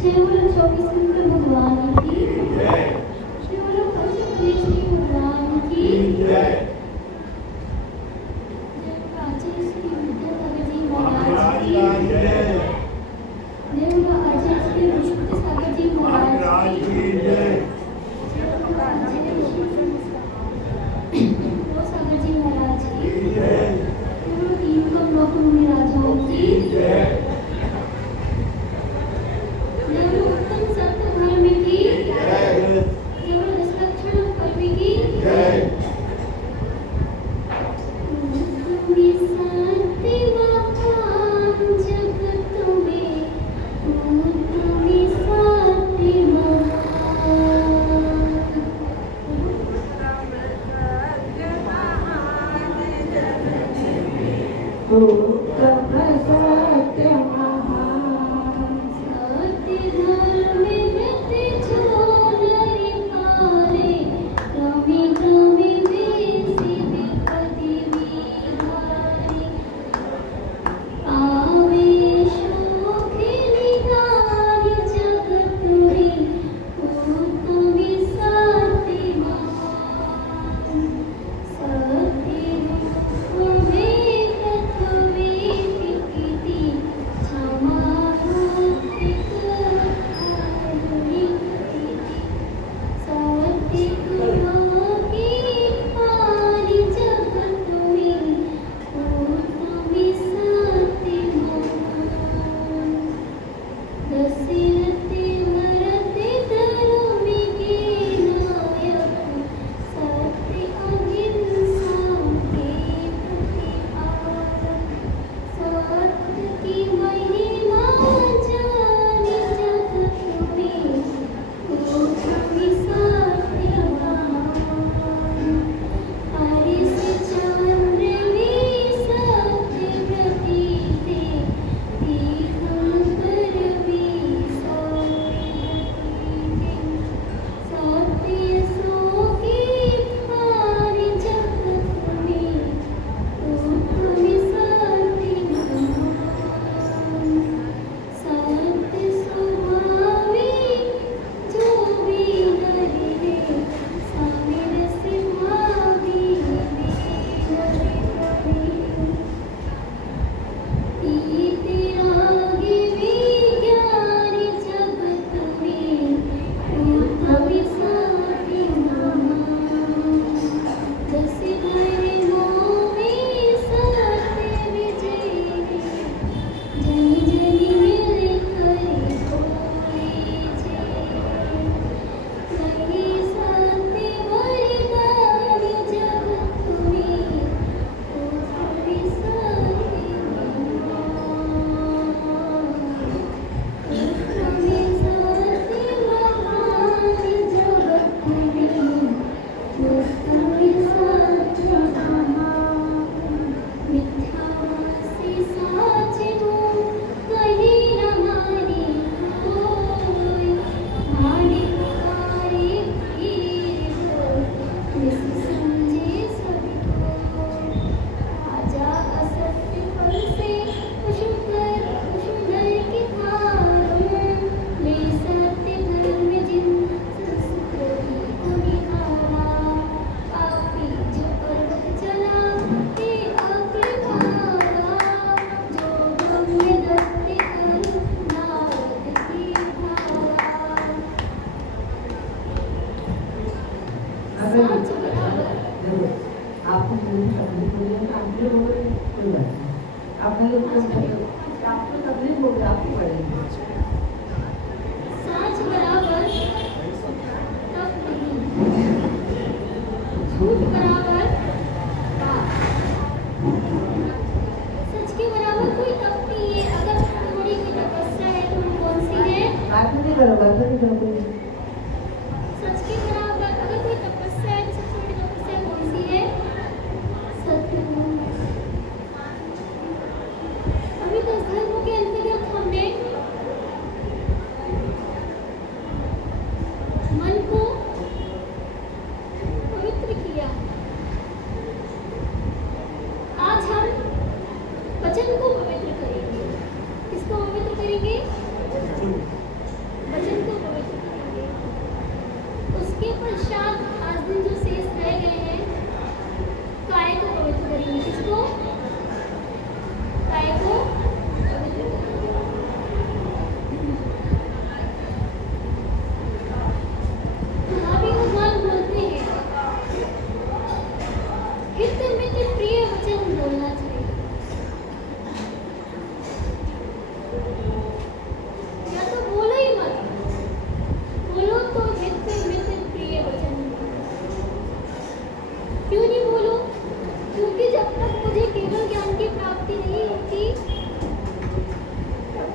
जय बोलो 24 शंकर भगवान की जय। जय बोलो पंचक्लेशी भगवान की जय। जय प्राचीन श्री विद्यासागर जी महाराज की जय। जय बोलो आचार्य श्री विश्वसागर जी महाराज की जय। जय बोलो आचार्य सागर जी महाराज की जय। जय बोलो तीन कमलों के राजाओं की जय। इसके पश्चात आज दिन जो शेष रह गए हैं, काय को पवित्र करेंगे। किसको? काय को पवित्र करेंगे। यहाँ भी भगवान बोलते हैं हित मित प्रिय वचन बोलना चाहिए। या तो बोलो ही मत, बोलो तो हित मित प्रिय वचन। क्यों नहीं बोलो? क्योंकि जब तक मुझे केवल ज्ञान की प्राप्ति नहीं होती, जब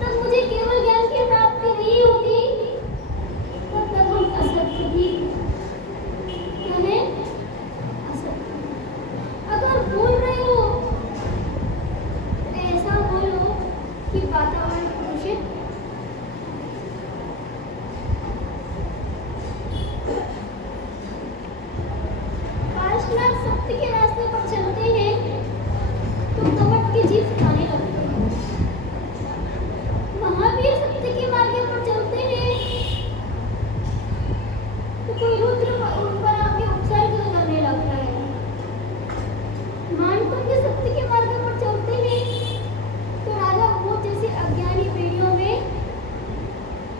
तक मुझे केवल ज्ञान की प्राप्ति नहीं होती, तब तक हम असत्य भी क्या है? असत्य। अगर बोल रहे हो तो ऐसा बोलो कि वातावरण प्रदूषित। पार्षद सत्य के रास्ते पर चलते हैं तो कपट की जीत खाने लगते हैं। महावीर सत्य के मार्ग पर चलते हैं तो कोई रुद्र उन पर आके उपसर्ग करने लगता है। मानकुंज सत्य के मार्ग पर चलते हैं तो राजा भोज जैसे अज्ञानी पीढ़ियों में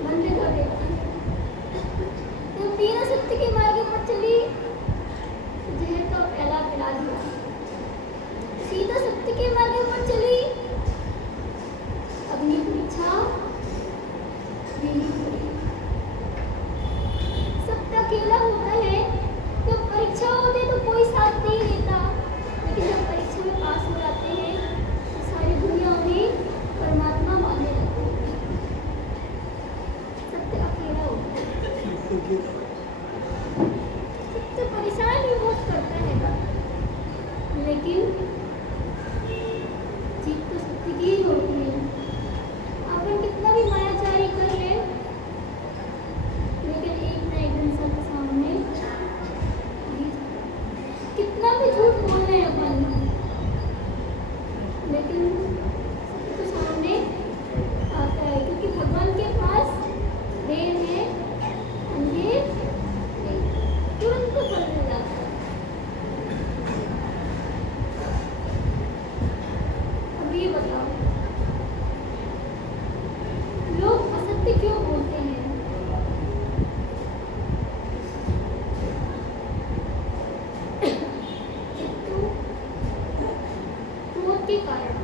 बंद कर देता है। तो तीनों सत्य के मार्ग पर चली तो जहर का फैला फैला दिया। सीता सत्य के मार्ग पर चली, अग्नि परीक्षा देनी पड़ी। सत्य अकेला होता है, जब परीक्षा होती तो कोई साथ नहीं देता, लेकिन जब परीक्षा में पास हो जाते हैं तो सारी दुनिया उन्हें परमात्मा मानने लगती है। सत्य अकेला होता है। सत्य परेशान भी बहुत करता है, लेकिन जीत तो सत्य की ही होती है। अपन कितना भी मायाचारी कर ले, लेकिन एक ना एक दिन सबके सामने कितना भी झूठ बोल रहे हैं अपन, लेकिन सत्य तो सामने आता है, क्योंकि भगवान के पास देर है, अंधेर नहीं, तुरंत तो फल मिल जाता है। अब ये बताओ, लोग असत्य क्यों बोलते हैं? तो क्रोध के कारण।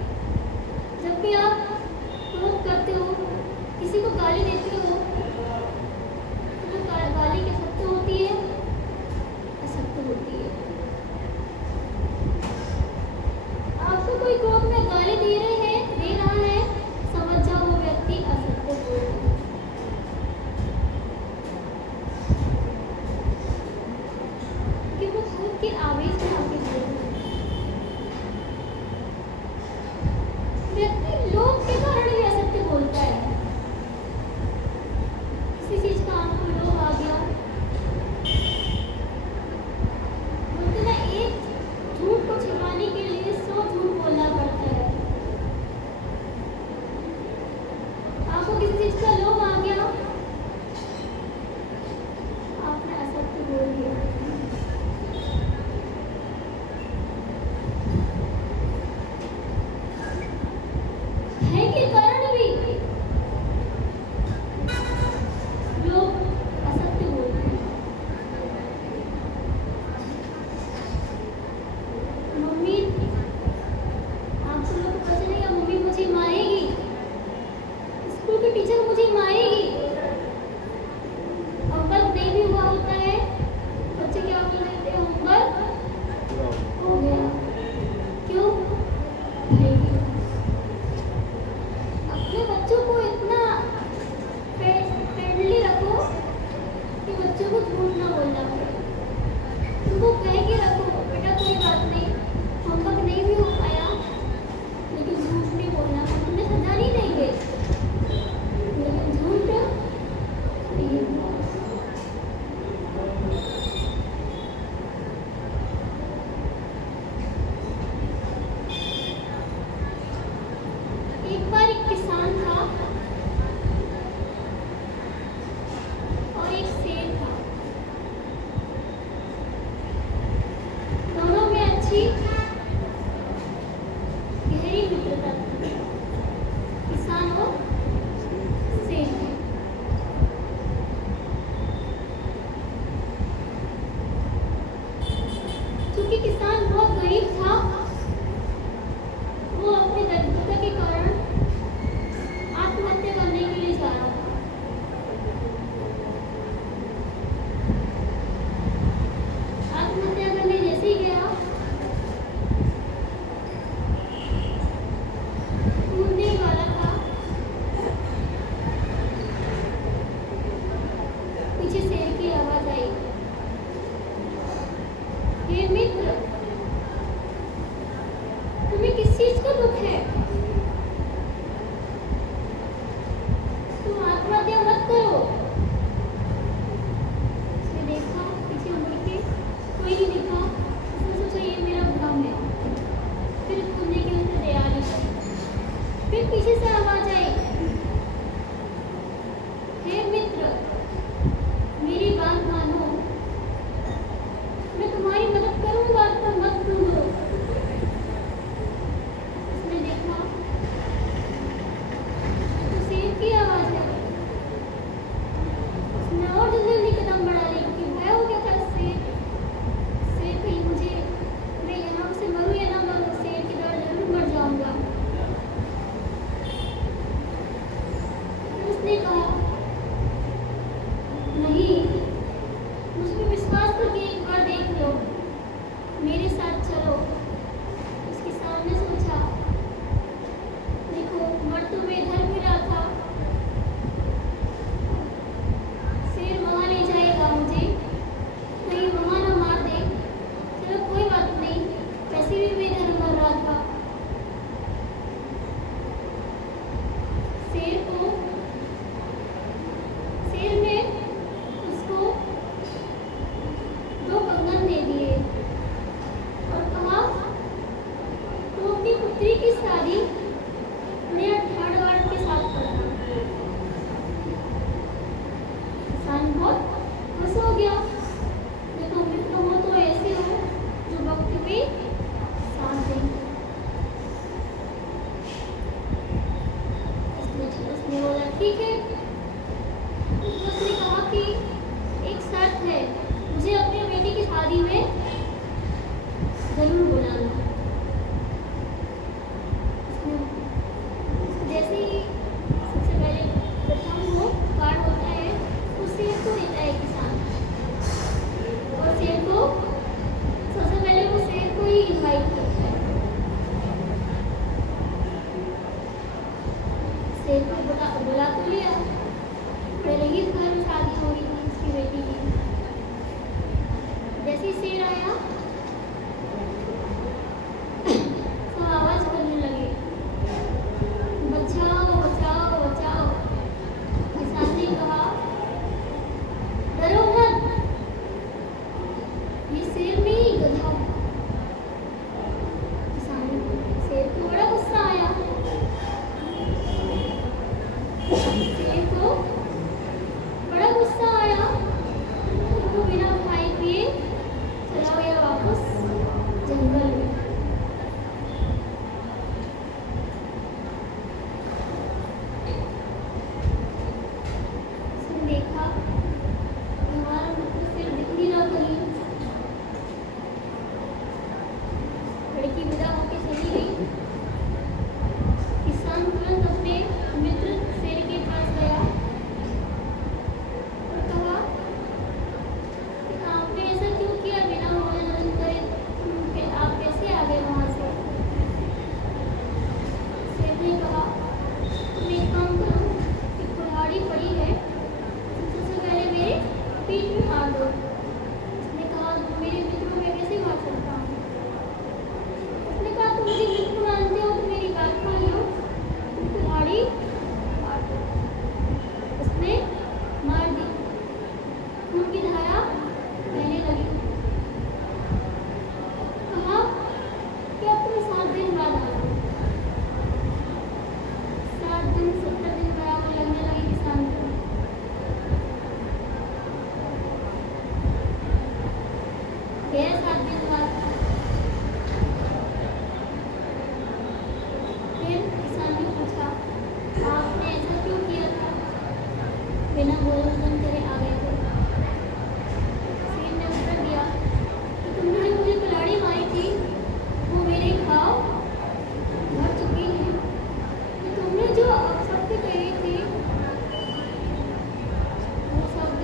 जब भी आप क्रोध करते हो, किसी को गाली देते हो, तो गाली क्या सत्य होती है? असत्य होती है। आपको कोई क्रोध में गाली दे रहा है, समझ जाओ वो व्यक्ति असत्य बोल रहा है। कि वो क्रोध के आवेश में आके बोल रहा है। व्यक्ति लोभ के कारण भी असत्य बोलता है। ठीक है। उसने कहा कि एक शर्त है, मुझे अपने बेटी की शादी में जरूर बुलाना। जैसे ही सबसे पहले प्रथम वो कार्ड होता है, उस शेर को देता है किसान, और शेर को सबसे पहले वो शेर को ही इनवाइट करता है। शेर को बुला तो लिया, पहले ही घर में शादी हो रही थी उसकी बेटी की। जैसे ही शेर आया, सब आवाज करने लगे, बचाओ बचाओ बचाओ। किसान ने कहा, डरो मत, ये शेर नहीं गधा। किसान शेर को बड़ा गुस्सा आया, शेर को बड़ा गुस्सा आया, तो वो बिना खाए पिए चला गया वापस जंगल में। उसने देखा कि हमारा मित्र शेर दिख नहीं रहा कहीं। लड़की विदा होके चली गई। किसान तुरंत अपने मित्र शेर के पास गया और कहा कि आपने ऐसा क्यों किया, बिना भोजन करे फिर आप कैसे आ गए वहां से? शेर ने कहा, तुम एक काम करो, एक कुल्हाड़ी पड़ी है, सबसे पहले मेरे पीठ में मार दो। उसने कहा, मेरे मित्र को मैं कैसे मार सकता हूँ? उसने कहा, तुम मुझे मित्र मानते हो तो मेरी बात मान लो, तुम कुल्हाड़ी मार दो। उसने मार दी, खून की धारा बहने लगी। कहा कि अब तुम 7 दिन बाद आ जाओ। 7 दिन 70 दिन बराबर लगने लगे किसान को। गए 7 दिन बाद, फिर किसान ने पूछा, आपने ऐसा क्यों किया था, बिना भोजन करे आ गए थे? शेर ने उत्तर दिया कि तुमने जो मुझे कुल्हाड़ी मारी थी, वो मेरे घाव भर चुकी है। कि तुमने जो अपशब्द कहे थे, वो शब्द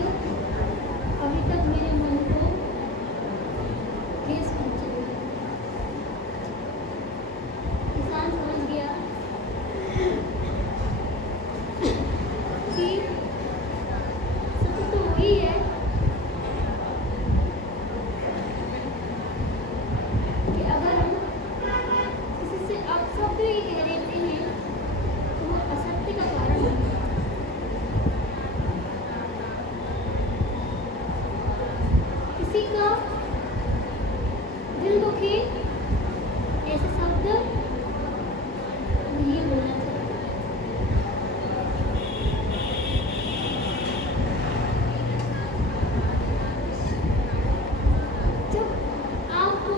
अभी तक मेरे मन को ठेस पहुंचे हैं। किसान समझ गया कि सत्य तो वही है कि अगर हम किसी से अपशब्द ही कह देते हैं तो वो असत्य का कारण है। किसी का दिल दुखे, ऐसे शब्द नहीं बोलना चाहिए। जब आपको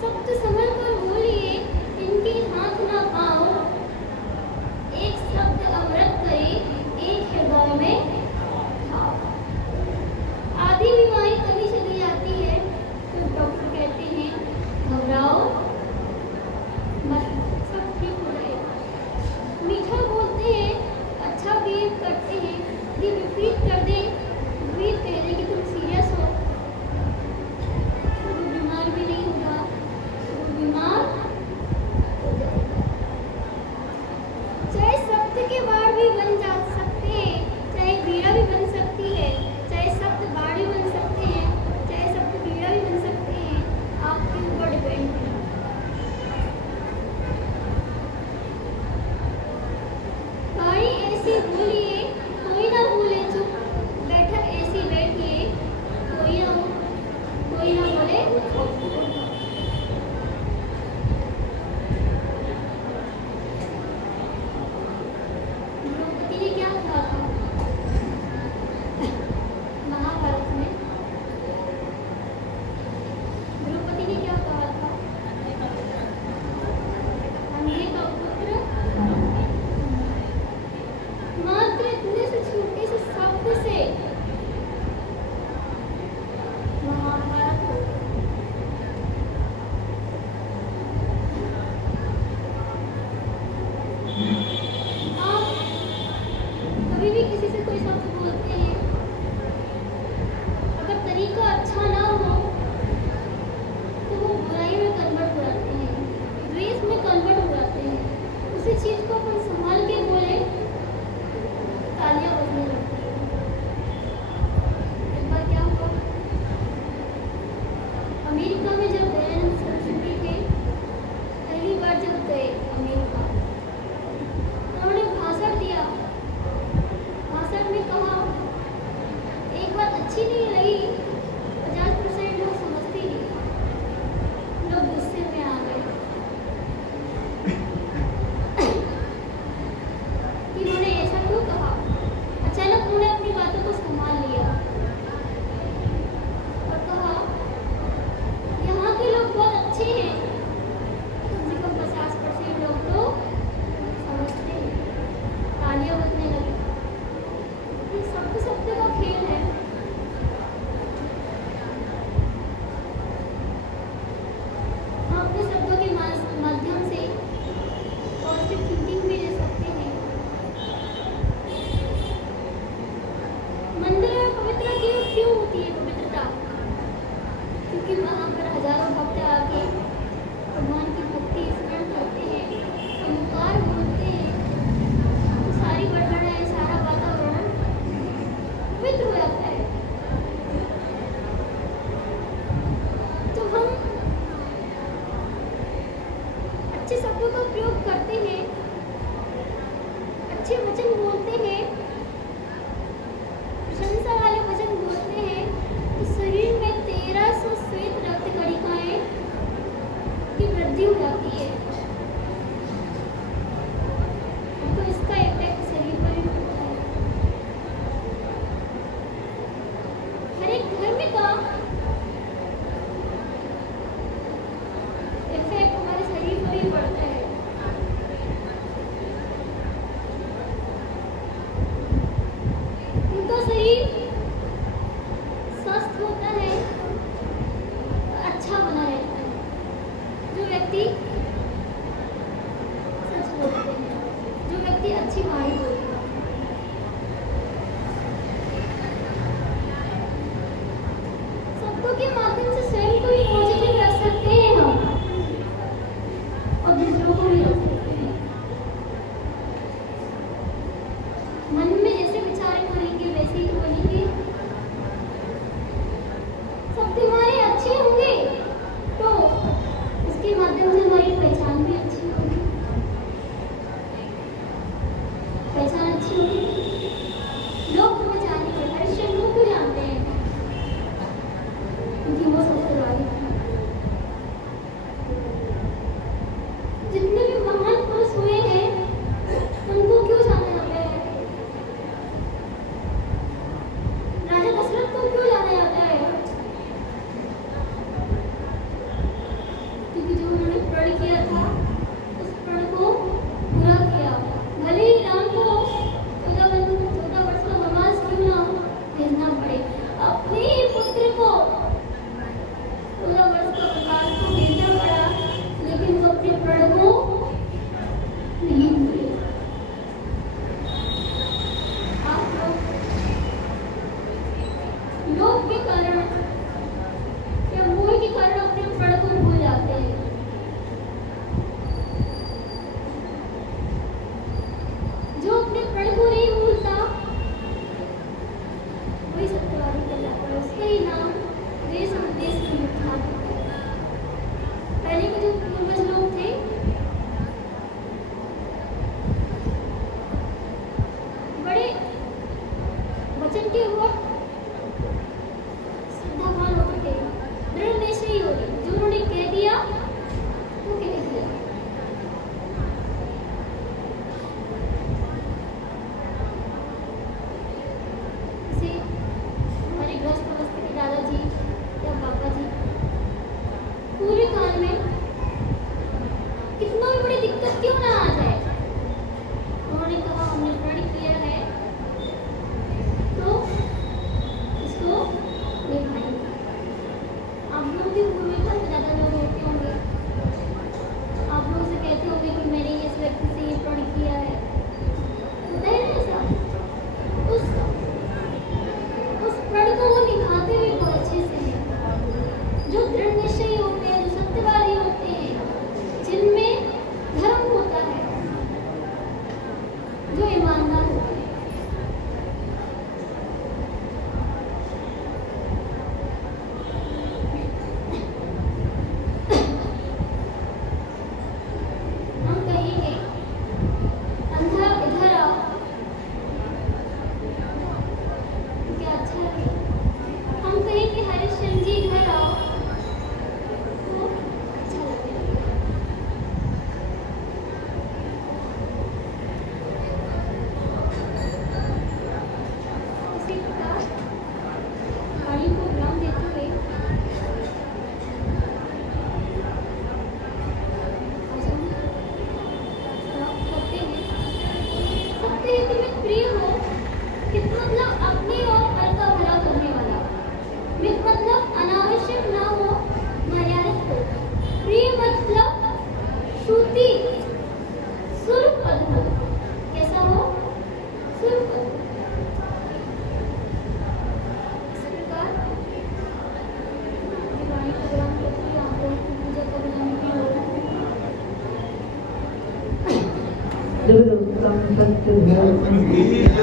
शब्द संभल कर बोलिए, इनके हाथ ना पाओ, एक शब्द अमृत करे, एक हृदय में खाओ। आधी बीमारी तभी चली जाती है तो डॉक्टर कहते हैं, घबराओ मत, सब ठीक हो जाएगा। मीठा बोलते हैं, अच्छा बिहेव करते हैं, यदि विपरीत कर दे, विपरीत कह दे कि तुम सीरियस हो, तो वो बीमार भी नहीं होगा, वो बीमार हो जाएगा। चाहे शब्द के बाढ़ भी बन जा सकते हैं, चाहे बीड़ा भी बन सकती है, चाहे शब्द बाढ़ भी बन सकते हैं, चाहे शब्द बीड़ा भी बन सकते हैं, आपके ऊपर डिपेंड है। कहानी ऐसी बोलिए, कोई ना भूले चुप, बैठक ऐसी बैठिए, कोई ना बोले। द्रौपदी ने क्या कहा था? महाभारत अच्छे वचन बोलते हैं, प्रशंसा वाले वचन बोलते हैं, तो शरीर में 1300 श्वेत रक्त कणिकाएं की वृद्धि हो जाती है। तो इसका इफेक्ट शरीर पर भी होता है। हर एक धर्म का इफेक्ट हमारे शरीर पर ही पड़ता है। उनका शरीर स्वस्थ होता है, अच्छा बना रहता है। जो व्यक्ति सच बोलते हैं, जो व्यक्ति अच्छी वाणी बोलते हैं, शब्दों के माध्यम से स्वयं को भी पॉजिटिव रख सकते हैं हम, और दूसरों को भी रख सकते हैं। मन में जैसे विचार करेंगे वैसे ही बनेंगे। शब्द हमारे अच्छे होंगे तो उसके माध्यम से हमारी पहचान भी अच्छी होगी। पहचान अच्छी होगी, लोग हमें जानेंगे। हरिश्चंद्र लोग क्यों जानते हैं? क्योंकि वो सत्यवादी थे। जितने भी महान पुरुष हुए हैं उनको क्यों जाना जाता है? राजा दशरथ को क्यों जाना जाता है? क्योंकि जो उन्होंने प्रण किया था उस प्रण को पूरा किया। भले ही राम को 14 वर्ष का वनवास क्यों ना भेजना पड़े, अपने ही पुत्र को 14 वर्ष का वनवास को भेजना पड़ा, लेकिन वो अपने प्रण को नहीं भूले। आप लोग के कारण या मोह के कारण अपने प्रण को भूल जाते हैं। जो अपने प्रण को नहीं भूलता वही सत्यवादी कहलाता है। उसका ही नाम देश और देश की विख्यात होता है। पहले के जो पूर्वज लोग थे बड़े वचन के हुआ श्रद्धावान होते थे, दृढ़ निश्चयी होते, जो उन्होंने कह दिया वो कह दिया। जैसे हमारे गृहस्थ अवस्था के दादाजी या पापा जी पूरे काल में कितना भी बड़ी दिक्कत क्यों ना आ जाए, उन्होंने कहा हमने प्रण किया है तो इसको निभाएंगे। आप लोग भी भूमिका में ज़्यादा लोग होते होंगे, आप लोग से कहते होंगे कि मैंने इस व्यक्ति से ये प्रण किया है, होता है ना ऐसा? उस प्रण को वो निभाते हुए बहुत अच्छे से हैं। जो दृढ़ निश्चयी होते हैं, जो सत्यवादी होते हैं, जिनमें धर्म होता है, जो ईमानदार होते हैं। हम कहेंगे अंधा इधर आओ, क्या अच्छा लगे? हम कहेंगे हरिश्चंद्र जी इधर आओ, तो अच्छा लगेगा। इसी प्रकार वाणी को विराम देते हुए आज हम समाप्त करते हैं। सत्य यदि में प्रिय हो, हित मतलब अपने और पर का भला करने वाला, मित मतलब अनावश्यक ना हो, मर्यादित हो, प्रिय मतलब श्रुति सुर पद हो। कैसा हो? सुर पद। इस प्रकार वाणी को विराम करते हुए आप लोगों की पूजा का विराम भी होगा। जब तक सत्य